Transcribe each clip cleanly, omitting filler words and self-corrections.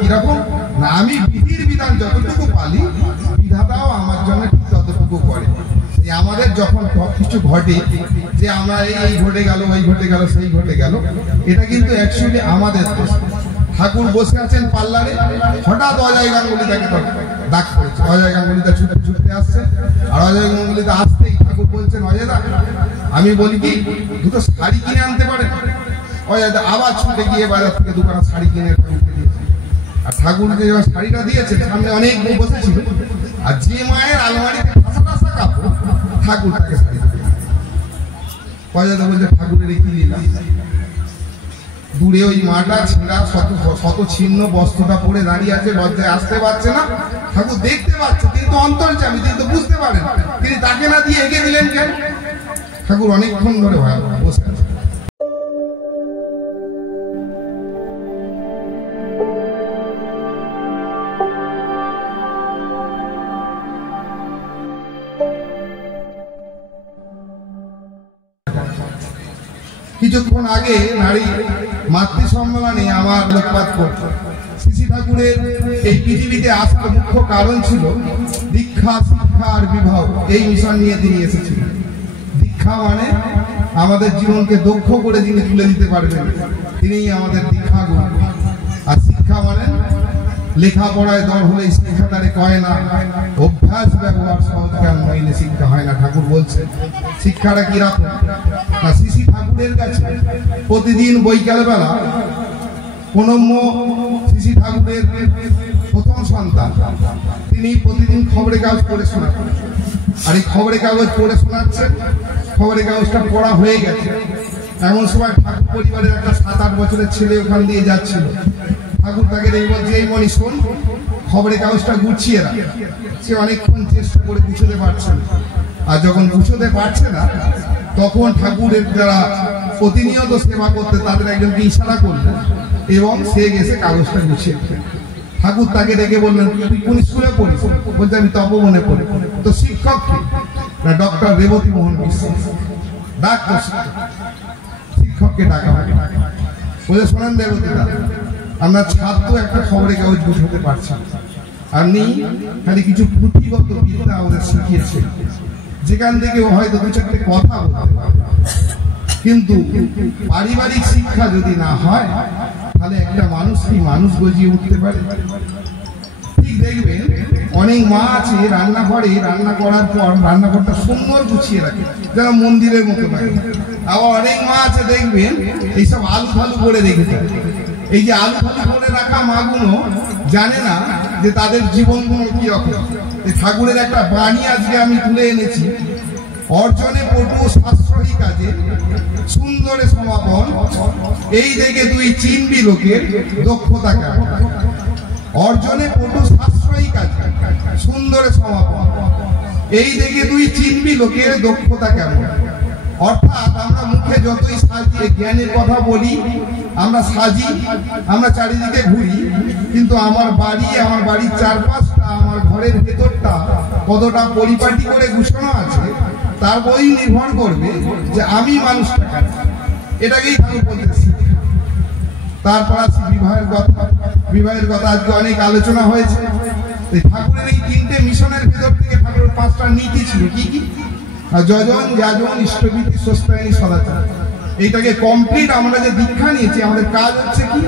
কিরকম না, আমি বিধির বিধান যতটুকু পালি, বিধাতাও আমার জন্য ঠিক ততটুকু করে। আমাদের যখন কিছু ঘটে, যে আমরা এই ঘটে গেল, ওই ঘটে গেল, সেই ঘটে গেল, এটা কিন্তু অ্যাকচুয়ালি আমাদের দোষ। ঠাকুর বসে আছেন পার্লারে, হঠাৎ অজয় গাঙ্গুলি তাকে ডাক করেছে। অজয় গাঙ্গুলি তা ছুটতে ছুটতে আসছে, আর অজয় গাঙ্গুলি তা আসতেই ঠাকুর বলছেন, অজয় দা আমি বলি কি দুটো শাড়ি কিনে আনতে পারেন? অজয় দা আবার ছুটে গিয়ে বাজার থেকে দুখানা শাড়ি কিনে ঠাকুরকে দিয়েছে। আর ঠাকুরকে যখন শাড়িটা দিয়েছে, সামনে অনেক বউ বসেছিল, আর যে মায়ের আলমারিতে ঠাসা ঠাসা কাপড়, ঠাকুর তাকে শাড়ি দিয়েছে। অজয় দা বলছে, ঠাকুরের কি লীলা। দূরে ওই মাটা ছেঁড়া শত ছিন্ন বস্ত্রটা পরে দাঁড়িয়ে আছে, লজ্জায় আসতে পারছে না। ঠাকুর দেখতে পাচ্ছে, কিন্তু অন্তর্যামী, তিনি তো বুঝতে পারেন, তিনি তাকে না দিয়ে এগিয়ে দিলেন কেন? ঠাকুর অনেকক্ষণ ধরে বসে আছে। কিছুক্ষণ আগে নারী মাতৃ সম্মেলনে আমার লোকপাত করত। শ্রী ঠাকুরের এই পৃথিবীতে আসার মুখ্য কারণ ছিল দীক্ষা, শিক্ষা আর বিবাহ। এই মিশন নিয়ে তিনি এসেছিলেন। দীক্ষা মানে আমাদের জীবনকে দক্ষ করে যিনি তুলে দিতে পারবেন, তিনিই আমাদের দীক্ষা গুরু। আর শিক্ষা মানে লেখাপড়ায় দর হলে শিক্ষা তারে কয় না, অভ্যাস ব্যবহার সহজ জ্ঞান নইলে শিক্ষা হয় না। ঠাকুর বলছে শিক্ষাটা কিরকম না, শ্রী ঠাকুরের কাছে প্রতিদিন বৈকালবেলা প্রণম্য শ্রী ঠাকুরের প্রথম সন্তান, তিনি প্রতিদিন খবরের কাগজ পড়ে শোনাতেন। আর এই খবরের কাগজ পড়ে শোনাচ্ছেন, খবরের কাগজটা পড়া হয়ে গেছে। এমন সময় ঠাকুর পরিবারের একটা 7-8 বছরের ছেলে ওখান দিয়ে যাচ্ছিল। ঠাকুর তাকে বলছে, এই মনি শোন, খবরের কাগজটা গুছিয়ে রাখ। সে অনেকক্ষণ চেষ্টা করে গুছোতে পারছে না। আর যখন গুছোতে পারছে না, তখন ঠাকুরের যারা প্রতিনিয়ত সেবা করতে তাদের একজনকে ইশারা করলেন এবং সে গেছে কাগজটা গুছিয়ে। ঠাকুর তাকে ডেকে বললেন, তুই কোন স্কুলে পড়িস? বলছে, আমি তপবনে পড়ি। তো শিক্ষক কি? না, ডক্টর রেবতী মোহন বিশ্বাস। ডাক্তার শিক্ষককে ডাকা হয়। বলে, শোনেন রেবতীদা, আমরা ছাত্র একটা খবরের কাগজ গুছোতে পারছি। আপনি খালি কিছু পুঁথিগত বিদ্যা আমাদের শিখিয়েছে, যেখান থেকে হয়তো 2-4টে কথা বলতে পারবে, কিন্তু পারিবারিক শিক্ষা যদি না হয়, তাহলে একটা মানুষ কি মানুষ গজিয়ে উঠতে পারে? ঠিক দেখবেন অনেক মা আছে রান্নাঘরে রান্না করার পর রান্নাঘরটা সুন্দর গুছিয়ে রাখে, যারা মন্দিরের মতো লাগে। আবার অনেক মা আছে দেখবেন এইসব আলু ফালু করে রেখেছে। এই যে আলু ফালু করে রাখা মাগুলো জানে না যে তাদের জীবনগুলো কি রকম। ঠাকুরের একটা বাণী আজকে আমি তুলে এনেছি, অর্জনে পটু সাশ্রয়ী কাজে সুন্দরে সমাপন, এই দেখে তুই চিনবি লোকের দক্ষতা কেমন। অর্জনে পটু সাশ্রয়ী কাজে সুন্দরে সমাপন, এই দেখে তুই চিনবি লোকের দক্ষতা কেমন। অর্থাৎ আমরা মুখে যতই সাজিয়ে জ্ঞানের কথা বলি, আমরা সাজি, আমরা চারিদিকে ঘুরি, কিন্তু আমার বাড়ির চারপাশটা, আমার ঘরের ভেতরটা কতটা পরিপাটি করে গুছানো আছে, তার বই নির্ভর করবে যে আমি মানুষটা কেন। এটাকেই ঠাকুর বলতেছি। তারপর আসি বিবাহের কথা আজকে অনেক আলোচনা হয়েছে। ঠাকুরের এই 3টে মিশনের ভেতর থেকে ঠাকুরের 5টা নীতি ছিল। কি কি? যজন, যাজন, ইষ্টভীতি, স্বস্তায়নী, সদাচার। এইটাকে কমপ্লিট আমরা যে দীক্ষা নিয়েছি, আমাদের কাজ হচ্ছে কি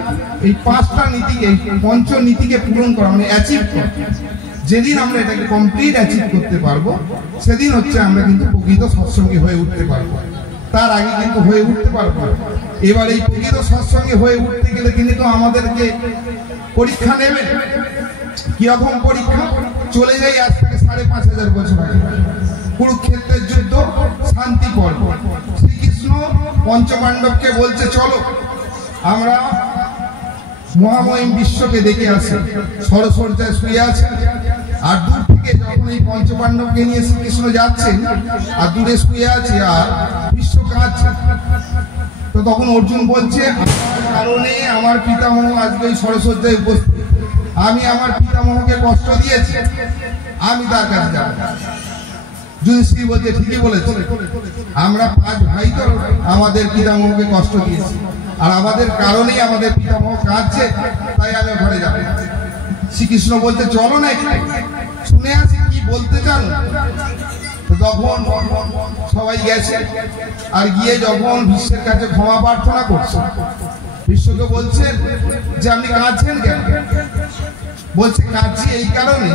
এই 5টা নীতিকে, এই পঞ্চনীতিকে পূরণ করা, মানে অ্যাচিভ করা। যেদিন আমরা এটাকে কমপ্লিট অ্যাচিভ করতে পারবো, সেদিন হচ্ছে আমরা কিন্তু প্রকৃত সৎসঙ্গী হয়ে উঠতে পারবো। তার আগে কিন্তু হয়ে উঠতে পারবো না। এবার এই প্রকৃত সৎসঙ্গী হয়ে উঠতে গেলে তিনি তো আমাদেরকে পরীক্ষা নেবেন। কিরকম পরীক্ষা? চলে যাই আজ থেকে 5,500 বছর আগে, কুরুক্ষেত্রের যুদ্ধ, শান্তি পর্ব। শ্রীকৃষ্ণ পঞ্চপাণ্ডবকে বলছে, চলো আমরা মহামহিম বিশ্বকে দেখে আসি। সরসজ্জায় শুয়ে আছে, আর দূর থেকে যখন এই পঞ্চপাণ্ডবকে নিয়ে শ্রীকৃষ্ণ যাচ্ছেন, আর দূরে শুয়ে আছে আর বিশ্ব কাঁদছে, তো তখন অর্জুন বলছে, আমার কারণে আমার পিতামহ আজকে এই সরসজ্জায় উপস্থিত। আমি আমার পিতামহকে কষ্ট দিয়েছি, আমি তার কাছে যাব। যুধিষ্ঠির বলছে, ঠিকই বলেছে, আমরা 5 ভাই তো আমাদের পিতামহকে কষ্ট দিয়েছি, আর আমাদের কারণেই আমাদের পিতামহ কাঁদছে, তাই আমি ঘরে যাব। শ্রীকৃষ্ণ বলতে চলো না একটু শুনে আসি কি বলতে চান। তখন সবাই গেছে, আর গিয়ে যখন বিশ্বের কাছে ক্ষমা প্রার্থনা করছে, বিশ্বকে বলছেন যে আপনি কাঁদছেন কেন? বলছে কাঁদছি এই কারণে,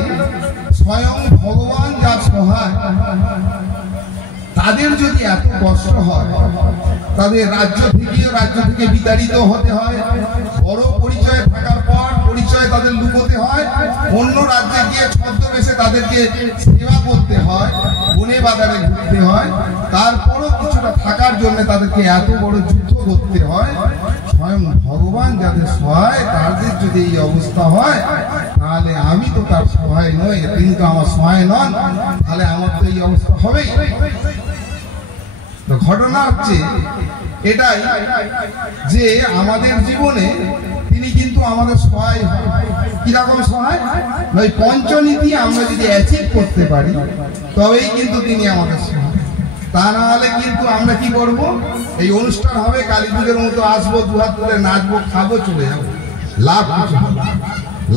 স্বয়ং ভগবান যা সহায়, তাদের যদি এত কষ্ট হয়, তাদের রাজ্য থেকে বিতাড়িত হতে হয়, বড় পরিচয় থাকার পর পরিচয় তাদের লুকোতে হয়, অন্য রাজ্যে গিয়ে ছদ্মবেশে তাদেরকে সেবা করতে হয়, বনে বাজারে ঘুরতে হয়, তারপরও কিছুটা থাকার জন্য তাদেরকে এত বড় যুদ্ধ করতে হয়, স্বয়ং ভগবান যাদের সহায় তাদের যদি এই অবস্থা হয়, তাহলে আমি তো তার সহায় নই, তিনি তো আমার সহায় নন, তাহলে আমার তো এই অবস্থা হবেই। ঘটনা হচ্ছে এটাই যে আমাদের জীবনে তিনি কিন্তু আমাদের সহায়। কিরকম সহায়? ওই পঞ্চনীতি আমরা যদি অ্যাচিভ করতে পারি তবেই কিন্তু তিনি আমাদের সহায়। তা না হলে কিন্তু আমরা কি করব? এই অনুষ্ঠান হবে, কালী পুজোর মতো আসবো, দুহাত ধরে নাচবো, খাবো, চলে যাবো, লাভ কিছু হবে।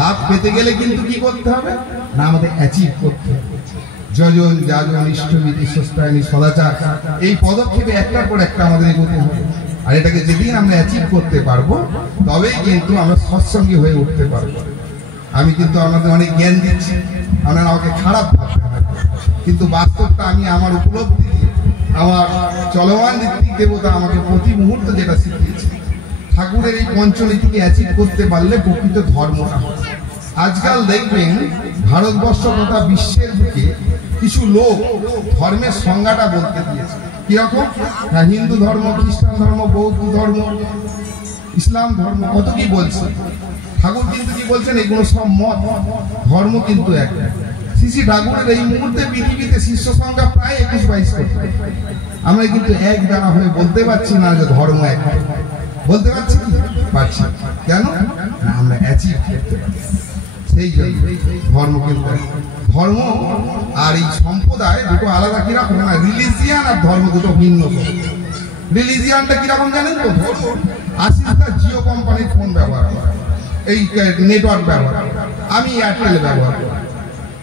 লাভ পেতে গেলে কিন্তু কি করতে হবে না, আমাদের অ্যাচিভ করতে হবে। যজন যাজন ইষ্টবিধি সস্তায়নী সদাচার, এই পদক্ষেপে একটার পর একটা আমাদের এগোতে হবে। আর এটাকে যেদিন আমরা অ্যাচিভ করতে পারবো তবেই কিন্তু আমরা সৎসঙ্গী হয়ে উঠতে পারবো। আমি কিন্তু আপনাদের অনেক জ্ঞান দিচ্ছি, আপনারা আমাকে খারাপ ভাবতে হবে, কিন্তু বাস্তবটা আমি আমার উপলব্ধি দিয়ে, আমার চলমান ঋত্বিক দেবতা আমাকে প্রতি মুহূর্তে যেটা শিখিয়েছে, ঠাকুরের এই পঞ্চনীতিকে অ্যাচিভ করতে পারলে প্রকৃত ধর্মটা হয়। আজকাল দেখবেন ভারতবর্ষ তথা বিশ্বের দিকে কিছু লোক ধর্মের সংজ্ঞাটা বলতে দিয়েছে। কিরকম? না, হিন্দু ধর্ম, খ্রিস্টান ধর্ম, বৌদ্ধ ধর্ম, ইসলাম ধর্ম, কত কি বলছে। ঠাকুর কিন্তু কি বলছেন, এগুলো সব মত, ধর্ম কিন্তু এক। শ্রী ঠাকুরের এই মুহূর্তে পৃথিবীতে শিষ্য সংখ্যা প্রায় 21-22 কোটি। আমরা কিন্তু এক দ্বারা হয়ে বলতে পারছি না যে ধর্ম এক। বলতে পারছি কি? পারছি। কেন? না, আমরা অ্যাচিভ করতে পারছি। সেই জন্য ধর্ম কিন্তু ধর্ম আর এই সম্প্রদায় দুটো আলাদা। কিরকম না, রিলিজিয়ান আর ধর্ম দুটো ভিন্ন। রিলিজিয়ানটা কিরকম জানেন তো? আশিসটা জিও কোম্পানির ফোন ব্যবহার করে, এই নেটওয়ার্ক ব্যবহার, আমি এয়ারটেল ব্যবহার করি,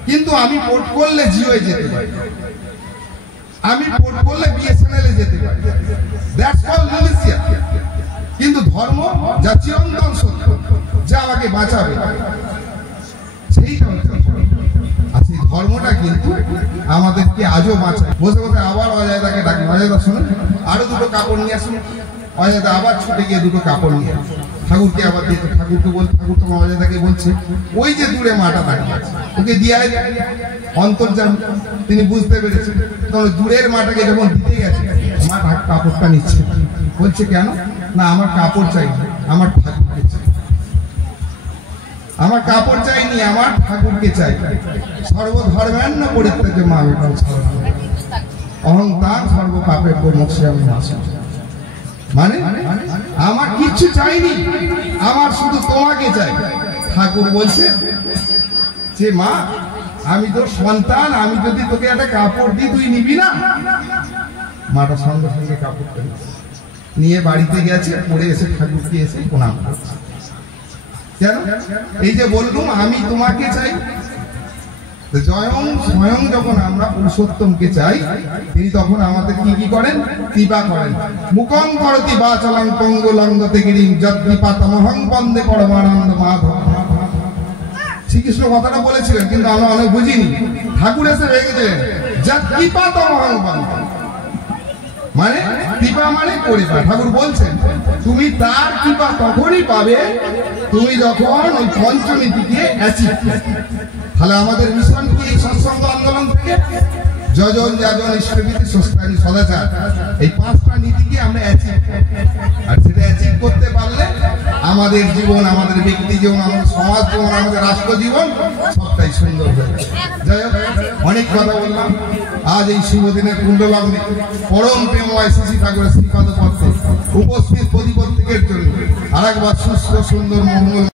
কিন্তু আমি পোর্ট করলে জিওয়ে যেতে পারি, আমি পোর্ট করলে বিএসএনএল এ যেতে পারি। That's called religion. কিন্তু ধর্ম যা চিরন্তন সত্য, যা আমাকে বাঁচাবে, সেইটা হচ্ছে ধর্ম। আর সেই ধর্মটা কিন্তু আমাদেরকে আজও বাঁচায়। বসে বসে আবার অজয়দাকে ডাকি, অজয়দা শুনুন, আরো দুটো কাপড় নিয়ে আসুন। অজয়দা আবার ছুটে গিয়ে দুটো কাপড় নিয়ে ঠাকুরকে আবার দিয়েছে। ঠাকুরকে বল, ঠাকুর তোমার অজয়দাকে বলছে, ওই যে দূরে মাটা দাঁড়িয়ে আছে, ওকে দিয়ে অন্তর্যান। তিনি বুঝতে পেরেছেন, তখন দূরের মাটাকে যখন দিতে গেছে, মা কাপড়টা নিচ্ছে। বলছে কেন? না, আমার কাপড় চাই না, আমার ঠাকুরকে চাই। আমার কাপড় চাইনি, আমার ঠাকুরকে চাই। সর্বধর্মান্য পরিত্যাজ্য মামেকং শরণং অহংকার সর্বপাপে মোক্ষামি নাশনং। মানে আমার কিচ্ছু চাইনি, আমার শুধু তোমাকে চাই। ঠাকুর বলছে যে মা, আমি তোর সন্তান, আমি যদি তোকে একটা কাপড় দিই তুই নিবি না? মাটা সঙ্গে সঙ্গে কাপড়টা নিয়ে বাড়িতে গেছে, পরে এসে ঠাকুরকে এসে প্রণাম করছে। কেন? এই যে বললুম আমি তোমাকে চাই। স্বয়ং যখন আমরা পুরুষোত্তমকে চাই, তিনি তখন আমাদের কি করেন? কৃপা করেন। মুখং করতি বাচলং পঙ্গুলঙ্গতে গিরিং যদ্দীপাতমহং বন্দে পরমানন্দ মাধব। শ্রীকৃষ্ণ কথাটা বলেছিলেন, কিন্তু আমরা অনেক বুঝিনি। ঠাকুর এসে রেখেছিলেন যদ্দীপাতমহং বন্দে, মানে কৃপা মানে কৃপা। ঠাকুর বলছেন তুমি তার কৃপা তখনই পাবে তুমি যখন ওই পঞ্চনীতিকে অ্যাচিভ করবে। তাহলে আমাদের মিশন কি? এই সৎসঙ্গ আন্দোলন থেকে যজন যাজন ইষ্টবিধি সস্তায়নী সদাচার, এই 5টা নীতিকে আমরা অ্যাচিভ করব। আর সেটা অ্যাচিভ করতে পারলে আমাদের জীবন, আমাদের ব্যক্তি জীবন, আমাদের সমাজ জীবন, আমাদের রাষ্ট্র জীবন সবটাই সুন্দর হয়ে যাবে। যাই হোক, অনেক কথা বললাম। আজ এই শুভ দিনের কুণ্ডলগ্নে পরম প্রেমময় শ্রী ঠাকুরের শ্রীপাদ পথে উপস্থিত প্রতি প্রত্যেকের জন্য আরেকবার সুস্থ সুন্দর মঙ্গল